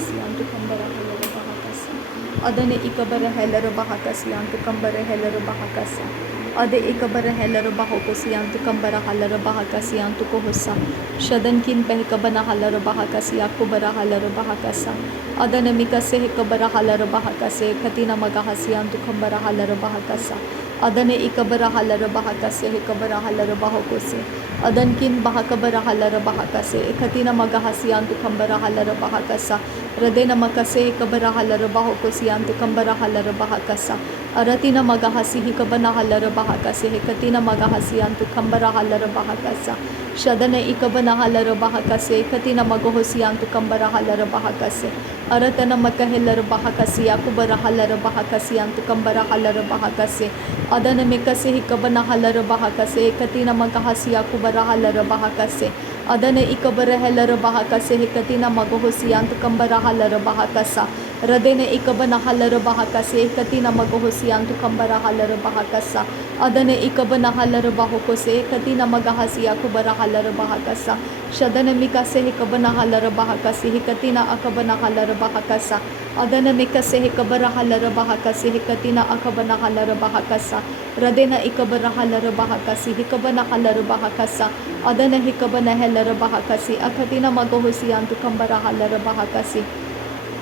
bahakasiyantu kambara halaro bahakasa. Adane ikabara helaro bahakasiyantu kambara helaro bahakasa. Ade ikabara helaro bahokosiyantu kambara halaro bahakasiyantu kohosa. Shadankin behkabana halaro bahakasiyaku bara halaro bahakasa. Adane mikase hekabara halaro bahakase katina magahasiyantu kambara halaro bahakasa. Adane ikabara halaro bahakase hekabara halaro bahokose. Adankin bahakabara halaro bahakase katina magahasiyantu kambara halaro bahakasa. Radena makase hekabara halaro bahokosiyantu kambara halaro bahakasa. Aratina magahasi hikabana halaro bahakase hekatina magahasiyantu kambara halaro bahakasa. Shadana ikabana halaro bahakase katina magohosiyantu kambara halaro bahakase. Aratana makahilaro bahakase yakubara halaro bahakasiyantu kambara halaro bahakase. Adana mikase hikabana halaro bahakase katina magahasi yakubara halaro bahakase. Adana ikabara halaro bahakase hekatina magohosiyantu kambara halaro bahakasa. Radene ikabana halaro bahakase katina magohosiyantu kambara halaro bahakasa. Adane ikabana halaro bahokose katina magahasi yakubara halaro bahakasa. Shadana mikase hikabana halaro bahakase hikatina akabana halaro bahakasa. Adana mikase hikabara halaro bahakase hikatina akabana halaro bahakasa. Radena ikabara halaro bahakase hikabana halaro bahakasa. Adana hikabana halaro bahakase akatina magohosiyantu kambara halaro bahakase.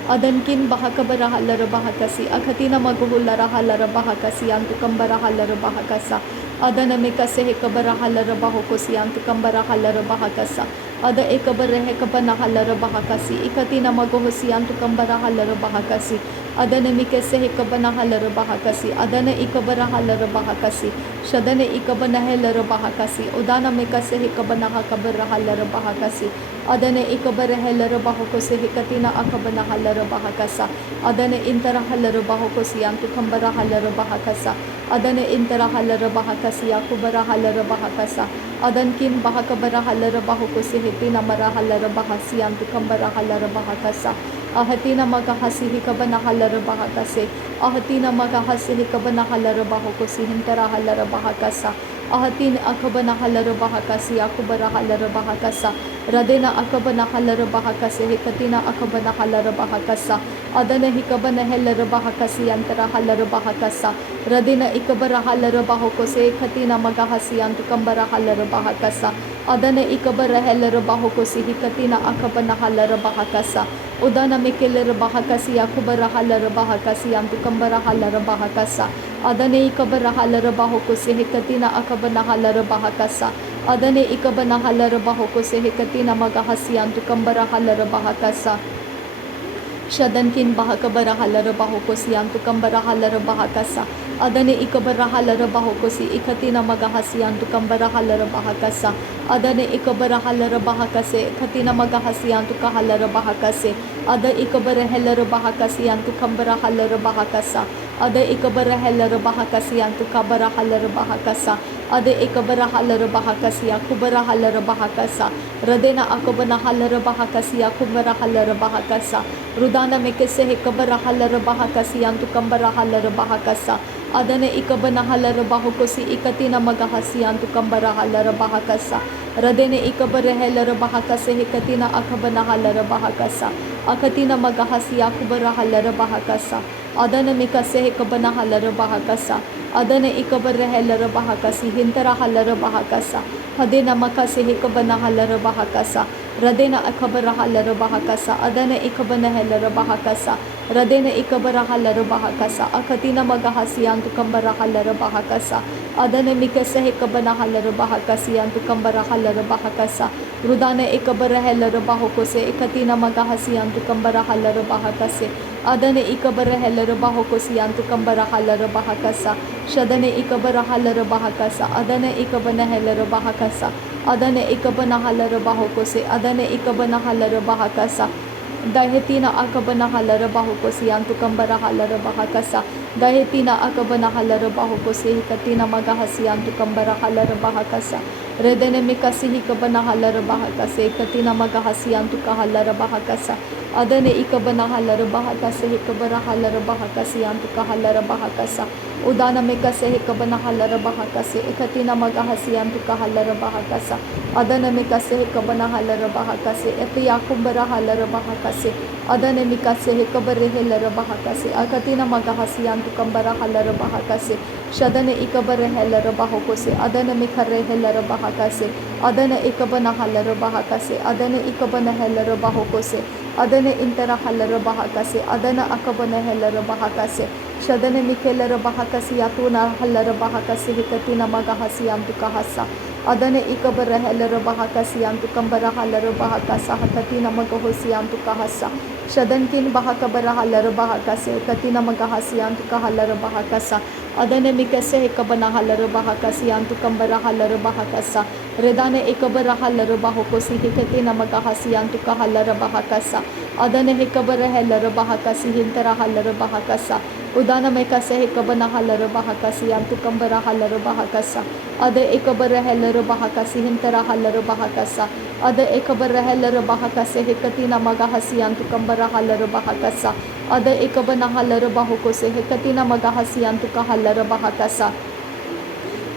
Adankin bahakabara halaro bahakasi akatina maguhulara halara bahakasi antu kambara halara bahakasa. Adana mikase hekabara halara bahokosi antu kambara halara bahakasa. Ada ekabara hekabana halara bahakasi ikatina maguhosi antu kambara halara bahakasi. Adana mikase hekabana halara bahakasi. Adana ikabara halara bahakasi. Shadana ikabana halara bahakasi. Udana mikase hekabana hakabara halara bahakasi. Adana ikabara halara bahokose hekatina akabana halara bahakasa. Adana intara halara bahokosi antu kambara halara bahakasa. Adana intara halara bahakasi yakubara halara bahakasa. Adankin bahakabara halara bahokosi hetina mara halara bahasi antu kambara halara bahakasa. Ahatina magahasi hikabana halara bahakase. Ahatina magahasi hikabana halara bahokosi hintara halara bahakasa. Ahatin akabana halara bahakasi yakubara halara bahakasa. Radena akabana halara bahakase hekatina akabana halara bahakasa. Adana hikabana halara bahakasi antara halara bahakasa. Radena ikabara halara bahokose hekatina magahasi antu kambara halara bahakasa. Adana ikabara halara bahokosi hekatina akabana halara bahakasa. Udana mekelera bahakasi yakubara halara bahakasi antu kambara halara bahakasa. Adane ikabara halara bahokosi hekatina akabana halara bahakasa. Adane ikabana halara bahokose hekatina magahasi antu kambara halara bahakasa. Shadankin bahakabara halara bahokosi antu kambara halara bahakasa. Adane ikabara halara bahokosi ikatina magahasi antu kambara halara bahakasa. Adane ikabara halara bahakase katina magahasi antu kahalara bahakase. Ada ikabara halara bahakasi antu kambara halara bahakasa. Ada ikabara halara bahakasi antu kabara halara bahakasa. Ada ikabara halara bahakasi akubara halara bahakasa. Radena akabana halara bahakasi akubara halara bahakasa. Rudana mekese hekabara halara bahakasi antu kambara halara bahakasa. Adana ikabana halara bahokosi ikatina magahasi antu kambara halara bahakasa. Radene ikabara halara bahakase hekatina akabana halara bahakasa. Akatina magahasi akubara halara bahakasa. Adana mikase hekabana halara bahakasa. Adana ikabara halara bahakasi hintara halara bahakasa. Hadena makase hekabana halara bahakasa. Radena akabara halara bahakasa. Adana ikabana halara bahakasa. Radena ikabara halara bahakasa. Akatina magahasi antu kambara halara bahakasa. Adana mikase hekabana halara bahakasi antu kambara halara bahakasa. Rudana ikabara halara bahokose ikatina magahasi antu kambara halara bahakase. Adana ikabara halara bahokosi antu kambara halara bahakasa. Shadana ikabara halara bahakasa. Adana ikabana halara bahakasa. Adana ikabana halara bahokose. Adana ikabana halara bahakasa. Dahetina akabana halara bahokosi antu kambara halara bahakasa. Dahetina akabana halara bahokose hikatina magahasi antu kambara halara bahakasa. Redene mikasi hikabana halara bahakase hikatina magahasi antu kahalara bahakasa. adane ikabana halar bahakase hikabara halar bahakasi antuka halar bahakasa udana mekase hikabana halar bahakase ekatina magahasi antuka halar bahakasa adana mekase hikabana halar bahakase etiya kumbara halar bahakase adane mikase hikabare halar bahakase akatina magahasi antukambara halar bahakase shadane ikabare halar bahokose adane mikare halar bahakase adane ikabana halar bahakase adane ikabana halar bahokose adane intera halar bahakase adana akabana halar bahakase shadane mikelar bahakase yatuna halar bahakase hikatina magahasi antuka hasa adane ikabara halar bahakase antukambara halar bahakasa hakatina magahosi antuka hasa shadankin bahakabara halar bahakase katina magahasi antuka halar bahakasa adane mikase hikabana halar bahakase antukambara halar bahakasa redane ikabara halar bahokosi hikatina magahasi antuka halar bahakasa adane hikabara halar bahakasi hintara halar bahakasa udana mekase hikabana halar bahakasi antukambara halar bahakasa ade ikabara halar bahakasi hintara halar bahakasa ade ikabara halar bahakase hikatina magahasi antukambara halar bahakasa ade ikabana halar bahokose hikatina magahasi antuka halar bahakasa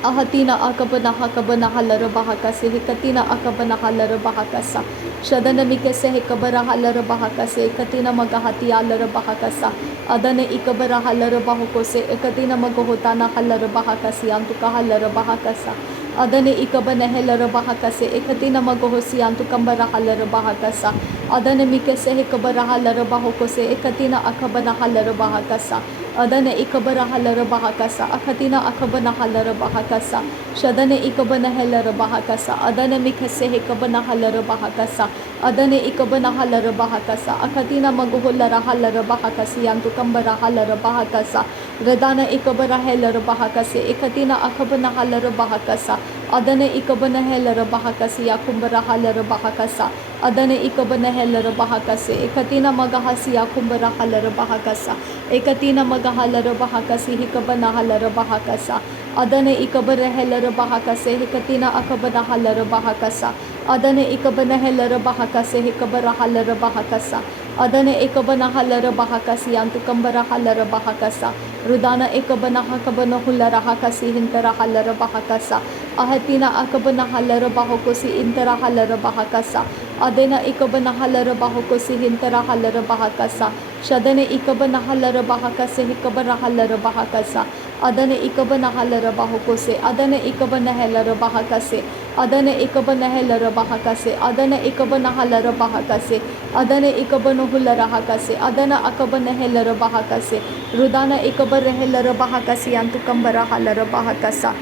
ahatina akabana hakabana halar bahakase hikatina akabana halar bahakasa shadana mikase hikabara halar bahakase hikatina magahati halar bahakasa adane ikabara halar bahokose hikatina magahotana halar bahakasi antuka halar bahakasa adane ikabana halar bahakase hikatina magahosi antukambara halar bahakasa adane mikase hikabara halar bahokose hikatina akabana halar bahakasa adane ikabara halar bahakasa akatina akabana halar bahakasa shadane ikabana halar bahakasa adane mikase hikabana halar bahakasa adane ikabana halar bahakasa akatina maguhulara halar bahakasi antukambara halar bahakasa redana ikabara halar bahakase ikatina akabana halar bahakasa adane ikabana halar bahakasi yakumbara halar bahakasa adane ikabana halar bahakase ikatina magahasi yakumbara halar bahakasa ekatina magahalar bahakasi hikabana halar bahakasa adane ikabara halar bahakase hikatina akabana halar bahakasa adane ikabana halar bahakase hikabara halar bahakasa adane ikabana halar bahakasi antukambara halar bahakasa rudana ikabana hakabana hulara hakasi hintara halar bahakasa ahatina akabana halar bahokosi intara halar bahakasa adena ikabana halar bahokosi hintara halar bahakasa shadane ikabana halar bahakase hikabara halar bahakasa adane ikabana halar bahokose adane ikabana halar bahakase adane ikabana halar bahakase adane ikabana halar bahakase adane ikabana hulara hakase adana akabana halar bahakase rudana ikabara halar bahakasi antukambara halar bahakasa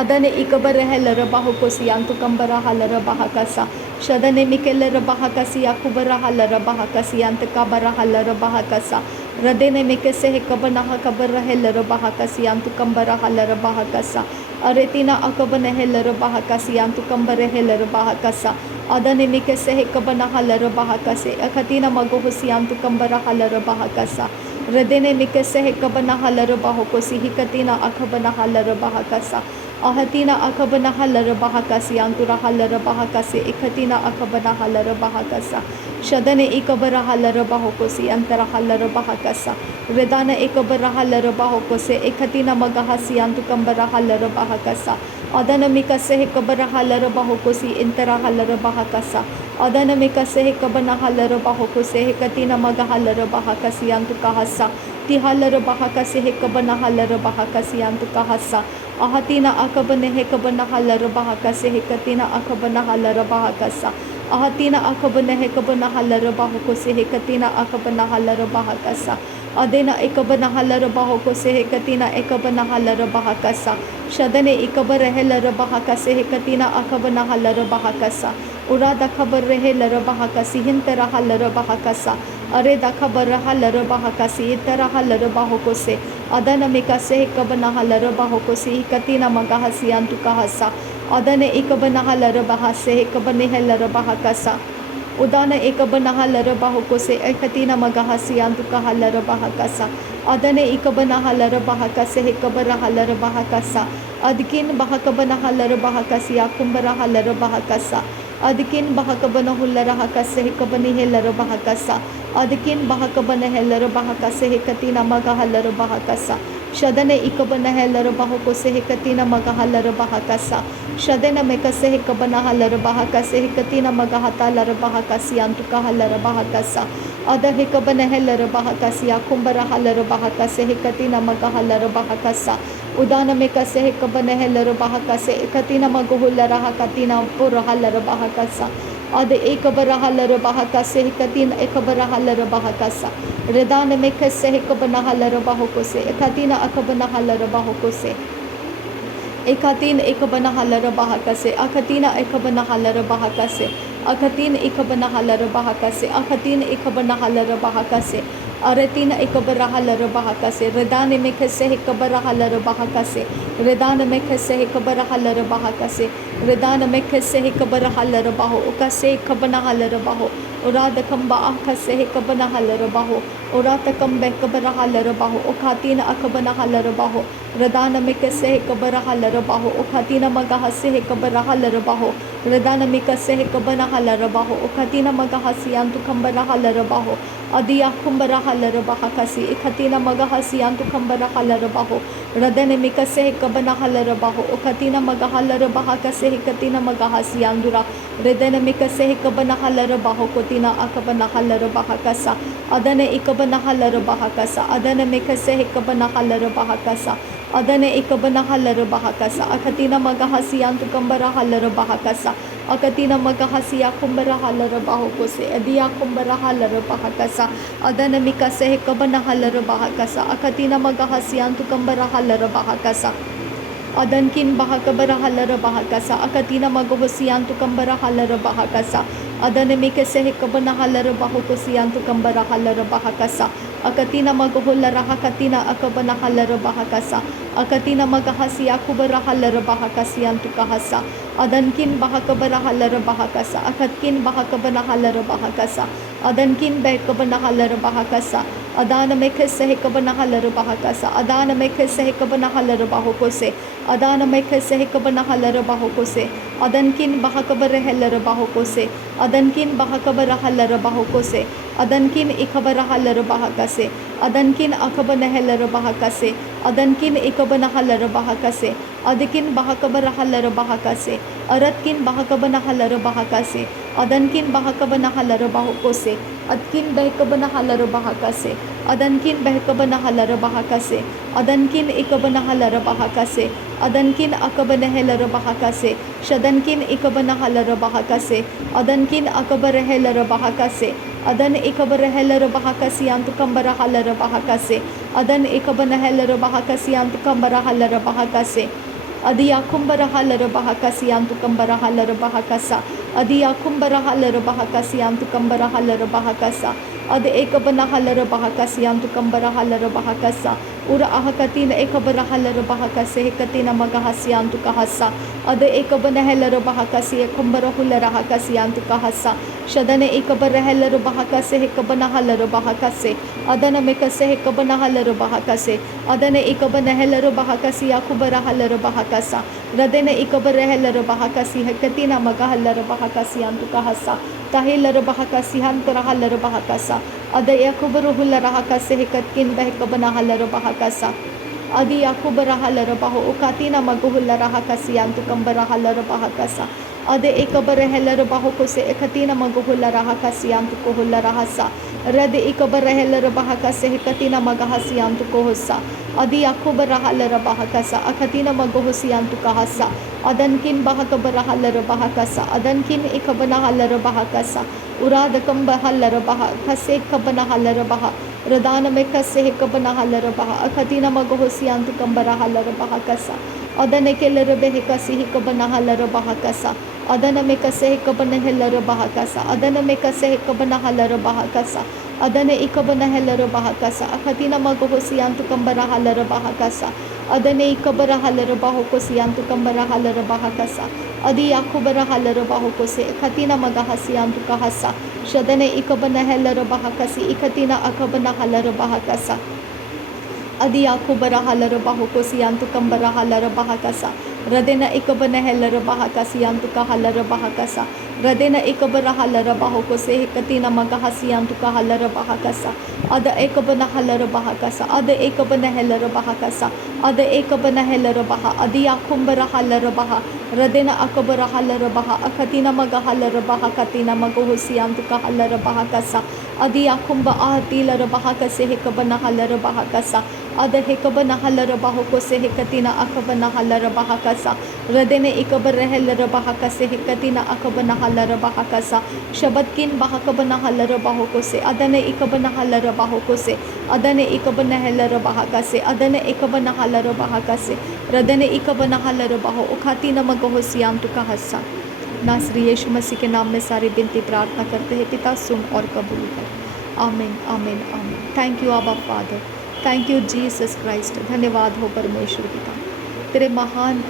adane ikabara halar bahokosi antukambara halar bahakasa shadane mikelar bahakasi yakubara halar bahakasi antukabara halar bahakasa radene mikase hikabana hakabara halar bahakasi antukambara halar bahakasa aretina akabana halar bahakasi antukambara halar bahakasa adane mikase hikabana halar bahakase akatina magohosi antukambara halar bahakasa radene mikase hikabana halar bahokosi hikatina akabana halar bahakasa ahatina akabana halar bahakasi antura halar bahakase ekatina akabana halar bahakasa shadane ikabara halar bahokosi antara halar bahakasa redana ikabara halar bahokose ekatina magahasi antukambara halar bahakasa adana mikase hikabara halar bahokosi intara halar bahakasa adana mikase hikabana halar bahokose ekatina magahalar bahakasi antukahasa ti halar bahakase hikabana halar bahakasi antukahasa ahatina akabana hekabana halar bahakase hekatina akabana halar bahakasa ahatina akabana hekabana halar bahokose hekatina akabana halar bahakasa adena ikabana halar bahokose hekatina ikabana halar bahakasa shadane ikabara halar bahakase hekatina akabana halar bahakasa urada khabar halar bahakasi hintara halar bahakasa are da khabar halar bahakasi itara halar bahokose adana mikase hekabana halar bahokose hekatina magahasi antukahasa adane ikabana halar bahase hekabane halar bahakasa udana ikabana halar bahokose ekatina magahasi antuka halar bahakasa adane ikabana halar bahakase hekabara halar bahakasa adkin bahakabana halar bahakasi yakumbara halar bahakasa Adikin bahakabana hullaraha kase hikabani hellara bahakasa. Adikin bahakabana hellara bahakase hikatina magahallara bahakasa. Shadane ikabana hellara bahakose hikatina magahallara bahakasa. Shadena mekase hikabana hallara bahakase hikatina magahatala bahakasi antuka hallara bahakasa. Ada hikabana hellara bahakasi akumbara hallara bahakase hikatina magahallara bahakasa. Udana mekase hikabana hellara bahakase hikatina magahullaraha hakatina pura hallara bahakasa. Ada ekabara hallara bahakase hikatina ekabara hallara bahakasa. Redana mekase hikabana hallara bahakose hikatina akabana hallara bahakose. Ekatin ekabana halara bahakase, akatina ekabana halara bahakase, akatin ekabana halara bahakase, akatin ekabana halara bahakase, aratina ekabara halara bahakase, redane mekase hekabara halara bahakase, redana mekase hekabara halara bahakase, redana mekase hekabara halara baho, ukase ekabana halara baho, urada kamba akase hekabana halara baho, urata kamba ekabara halara baho, ukatina akabana halara baho, Radana mekase hekabara halara baho, ukatina magahase hekabara halara baho, Radana mekase hekabana halara baho, ukatina magahasi antu kambara halara baho, Adiya kumbara halara bahakasi, ikatina magahasi antu kambara halara baho, Radana mekase hekabana halara baho, ukatina magahalara bahakase hekatina magahasi andura, Redana mekase hekabana halara baho, kotina akabana halara bahakasa, Adana ikabana halara bahakasa, Adana mekase hekabana halara bahakasa, Adane ikabana halara bahakasa, akatina magahasi antu kambara halara bahakasa, akatina magahasi akumbara halara bahokose, adia kumbara halara bahakasa, adana mikase hekabana halara bahakasa, akatina magahasi antu kambara halara bahakasa. Adankin bahakabara halara bahakasa, akatina magohosi antu kambara halara bahakasa, adane mikase hekabana halara bahokosi antu kambara halara bahakasa, akatina magoholara hakatina akabana halara bahakasa, akatina magahasi akubara halara bahakasi antu kahasa, adankin bahakabara halara bahakasa, akatkin bahakabana halara bahakasa, adankin behkabana halara bahakasa, adana mekase hekabana halara bahakasa, adana mekase hekabana halara bahokose, adana mekase hekabana halara bahokose, adankin bahakabara halara bahokose, adankin bahakabara halara bahokose, adankin ikabara halara bahakase, adankin akabana halara bahakase, adankin ikabana halara bahakase, adikin bahakabara halara bahakase, aratkin bahakabana halara bahakase, adankin bahakabana halara bahokose, adkin behkabana halara bahakase, adankin behkabana halara bahakase, adankin ikabana halara bahakase, adankin akabana halara bahakase, shadankin ikabana halara bahakase, adankin akabara halara bahakase, adan ikabara halara bahakasi antu kambara halara bahakase, adan ikabana halara bahakasi antu kambara halara bahakase, Adiya kumbara halara bahakasi antu kambara halara bahakasa, Adiya kumbara halara bahakasi antu kambara halara bahakasa, Ad ekabana halara bahakasi antu kambara halara bahakasa, Ura ahakatina ekabara halara bahakase hekatina magahasi antu kahasa, Ad ekabana halara bahakasi kumbara hulara hakasi antu kahasa, Shadane ekabara halara bahakase hekabana halara bahakase, Adana mekase hekabana halara bahakase, Adana ekabana halara bahakasi akubara halara bahakasa, Radena ekabara halara bahakasi hekatina magahalara bahakasi antu kahasa, Tahilara bahakasi hantara halara bahakasa, Ada yakubaru hulara hakase hekatkin behkabana halara bahakasa, Adi yakubara halara baho ukatina maguhulara hakasi antu kambara halara bahakasa, Ade ekabara halara baho kose ekatina maguhulara hakasi antu kohulara hasa, Rade ekabara halara bahakase hekatina magahasi antu kohosa, Adi yakubara halara bahakasa, akatina maguhusi antu kahasa, Adankin bahakabara halara bahakasa, Adankin ekabana halara bahakasa, Uradakam bahalara bahakase kabana halara baha, Radana mekase hekabana halara baha, akatina magohosi antu kambara halara bahakasa, Adana kelere behekasi hekabana halara bahakasa, Adana mekase hekabana helara bahakasa, Adana mekase hekabana halara bahakasa, Adana ikabana helara bahakasa, akatina magohosi antu kambara halara bahakasa, Adana ikabara halara bahokosi antu kambara halara bahakasa, Adi yakubara halara bahokose, akatina magahasi antu kahasa, Shadane ikabana helara bahakasi, ikatina akabana halara bahakasa, Adi yakubara halara bahokosi antu kambara halara bahakasa, Radena ikabana helara bahakasi antu kahalara bahakasa, Radena ekabara halara bahoko se hekatina magahasiantu kahalara bahakasa. Ada ekabana halara bahakasa. Ada ekabana helara bahakasa. Ada ekabana helara baha. Adia kumbara halara baha. Radena akabara halara baha. Akatina magahalara bahakatina magohosiantu kahalara bahakasa. Adia kumba ahatilara bahakase hekabana halara bahakasa. Ada hekabana halara bahoko se hekatina akabana halara bahakasa. Radene ikabar helara bahakase hekatina akabana halara bahakasa. Shabatkin bahakabana halara bahoko se. Adane ikabana halara bahoko se. Adane ikabana helara bahakase. Adane ikabana halara bahakase. Radene ikabana halara baho उखातीना मगोहसियाम तुका हस्सा। नासरी यीशु मसीह के नाम में सारी बिनती प्रार्थना करते हैं पिता, सुन और कबूल कर। आमीन आमीन आमीन। थैंक यू आबा father, thank you Jesus Christ. धन्यवाद हो परमेश्वर पिता, तेरे महान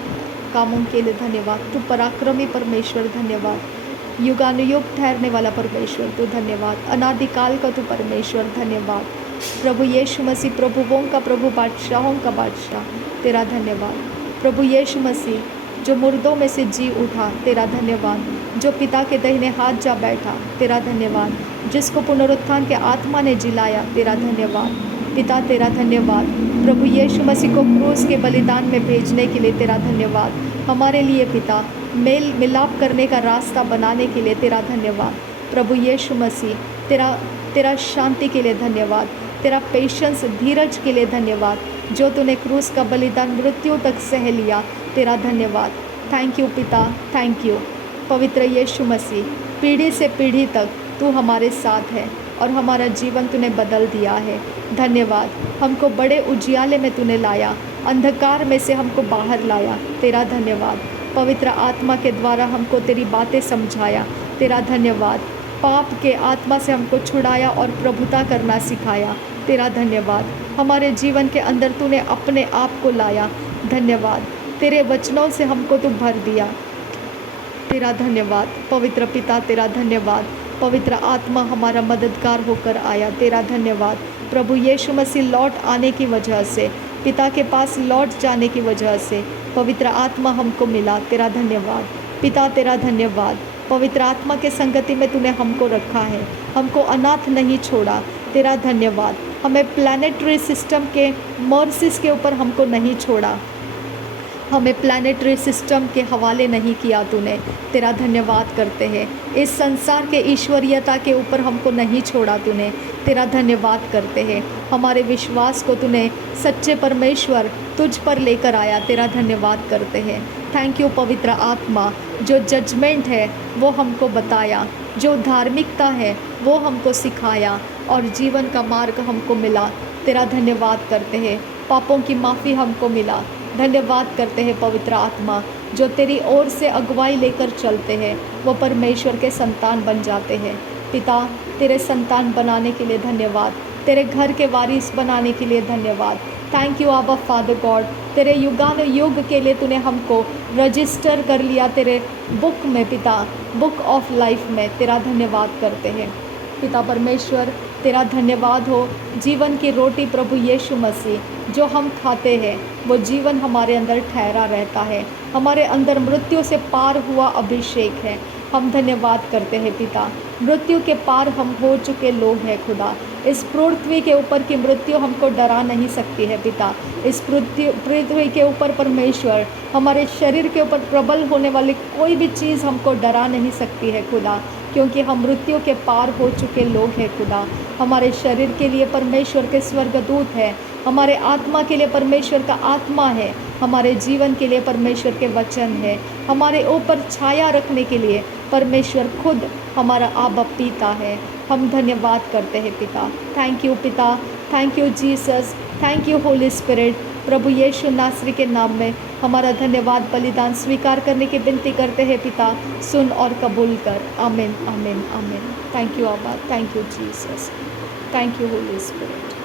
कामों के लिए धन्यवाद। तू पराक्रमी परमेश्वर धन्यवाद, युगानुयुग ठहरने वाला परमेश्वर तू धन्यवाद, अनादिकाल का तू परमेश्वर धन्यवाद। प्रभु यीशु मसीह प्रभुओं का प्रभु, बादशाहों का बादशाह तेरा धन्यवाद। प्रभु यीशु मसीह जो मुर्दों में से जी उठा तेरा धन्यवाद, जो पिता के दाहिने हाथ जा बैठा तेरा धन्यवाद, जिसको पुनरुत्थान के आत्मा ने जिलाया तेरा धन्यवाद पिता, तेरा धन्यवाद। प्रभु यीशु मसीह को क्रूस के बलिदान में भेजने के लिए तेरा धन्यवाद, हमारे लिए पिता मेल मिलाप करने का रास्ता बनाने के लिए तेरा धन्यवाद। प्रभु यीशु मसीह तेरा शांति के लिए धन्यवाद, तेरा पेशेंस धीरज के लिए धन्यवाद, जो तूने क्रूस का बलिदान मृत्यु तक सह लिया तेरा धन्यवाद। थैंक यू पिता, थैंक यू पवित्र यीशु मसीह। पीढ़ी से पीढ़ी तक तू हमारे साथ है और हमारा जीवन तूने बदल दिया है। धन्यवाद, हमको बड़े उजियाले में तूने लाया, अंधकार में से हमको बाहर लाया तेरा धन्यवाद। पवित्र आत्मा के द्वारा हमको तेरी बातें समझाया तेरा धन्यवाद। पाप के आत्मा से हमको छुड़ाया और प्रभुता करना सिखाया तेरा धन्यवाद। हमारे जीवन के अंदर तूने अपने आप को लाया, धन्यवाद। तेरे वचनों से हमको तू भर दिया तेरा धन्यवाद। पवित्र पिता तेरा धन्यवाद, पवित्र आत्मा हमारा मददगार होकर आया तेरा धन्यवाद। प्रभु यीशु मसीह लौट आने की वजह से, पिता के पास लौट जाने की वजह से पवित्र आत्मा हमको मिला तेरा धन्यवाद पिता, तेरा धन्यवाद। पवित्र आत्मा के संगति में तूने हमको रखा है, हमको अनाथ नहीं छोड़ा तेरा धन्यवाद। हमें प्लानिटरी सिस्टम के मर्सिस के ऊपर हमको नहीं छोड़ा, हमें प्लानिटरी सिस्टम के हवाले नहीं किया तूने तेरा धन्यवाद करते हैं। इस संसार के ईश्वरीयता के ऊपर हमको नहीं छोड़ा तूने तेरा धन्यवाद करते हैं। हमारे विश्वास को तूने सच्चे परमेश्वर तुझ पर लेकर आया तेरा धन्यवाद करते हैं। थैंक यू पवित्र आत्मा, जो जजमेंट है वो हमको बताया, जो धार्मिकता है वो हमको सिखाया और जीवन का मार्ग हमको मिला तेरा धन्यवाद करते हैं। पापों की माफ़ी हमको मिला, धन्यवाद करते हैं पवित्र आत्मा। जो तेरी ओर से अगुवाई लेकर चलते हैं वो परमेश्वर के संतान बन जाते हैं पिता। तेरे संतान बनाने के लिए धन्यवाद, तेरे घर के वारिस बनाने के लिए धन्यवाद। थैंक यू आबा फादर गॉड, तेरे युगानुयुग के लिए तूने हमको रजिस्टर कर लिया तेरे बुक में पिता, बुक ऑफ लाइफ में तेरा धन्यवाद करते हैं पिता परमेश्वर। तेरा धन्यवाद हो। जीवन की रोटी प्रभु यीशु मसीह जो हम खाते हैं वो जीवन हमारे अंदर ठहरा रहता है, हमारे अंदर मृत्यु से पार हुआ अभिषेक है। हम धन्यवाद करते हैं पिता, मृत्यु के पार हम हो चुके लोग हैं खुदा। इस पृथ्वी के ऊपर की मृत्यु हमको डरा नहीं सकती है पिता। इस पृथ्वी के ऊपर परमेश्वर, हमारे शरीर के ऊपर प्रबल होने वाली कोई भी चीज़ हमको डरा नहीं सकती है खुदा, क्योंकि हम मृत्यु के पार हो चुके लोग हैं खुदा। हमारे शरीर के लिए परमेश्वर के स्वर्गदूत है, हमारे आत्मा के लिए परमेश्वर का आत्मा है, हमारे जीवन के लिए परमेश्वर के वचन है, हमारे ऊपर छाया रखने के लिए परमेश्वर खुद हमारा आबा पिता है। हम धन्यवाद करते हैं पिता। थैंक यू पिता, thank you Jesus, thank you holy spirit. प्रभु यीशु नासरी के नाम में हमारा धन्यवाद बलिदान स्वीकार करने की विनती करते हैं पिता, सुन और कबूल कर। आमीन आमीन आमीन। थैंक यू आबा, thank you Jesus, thank you holy spirit.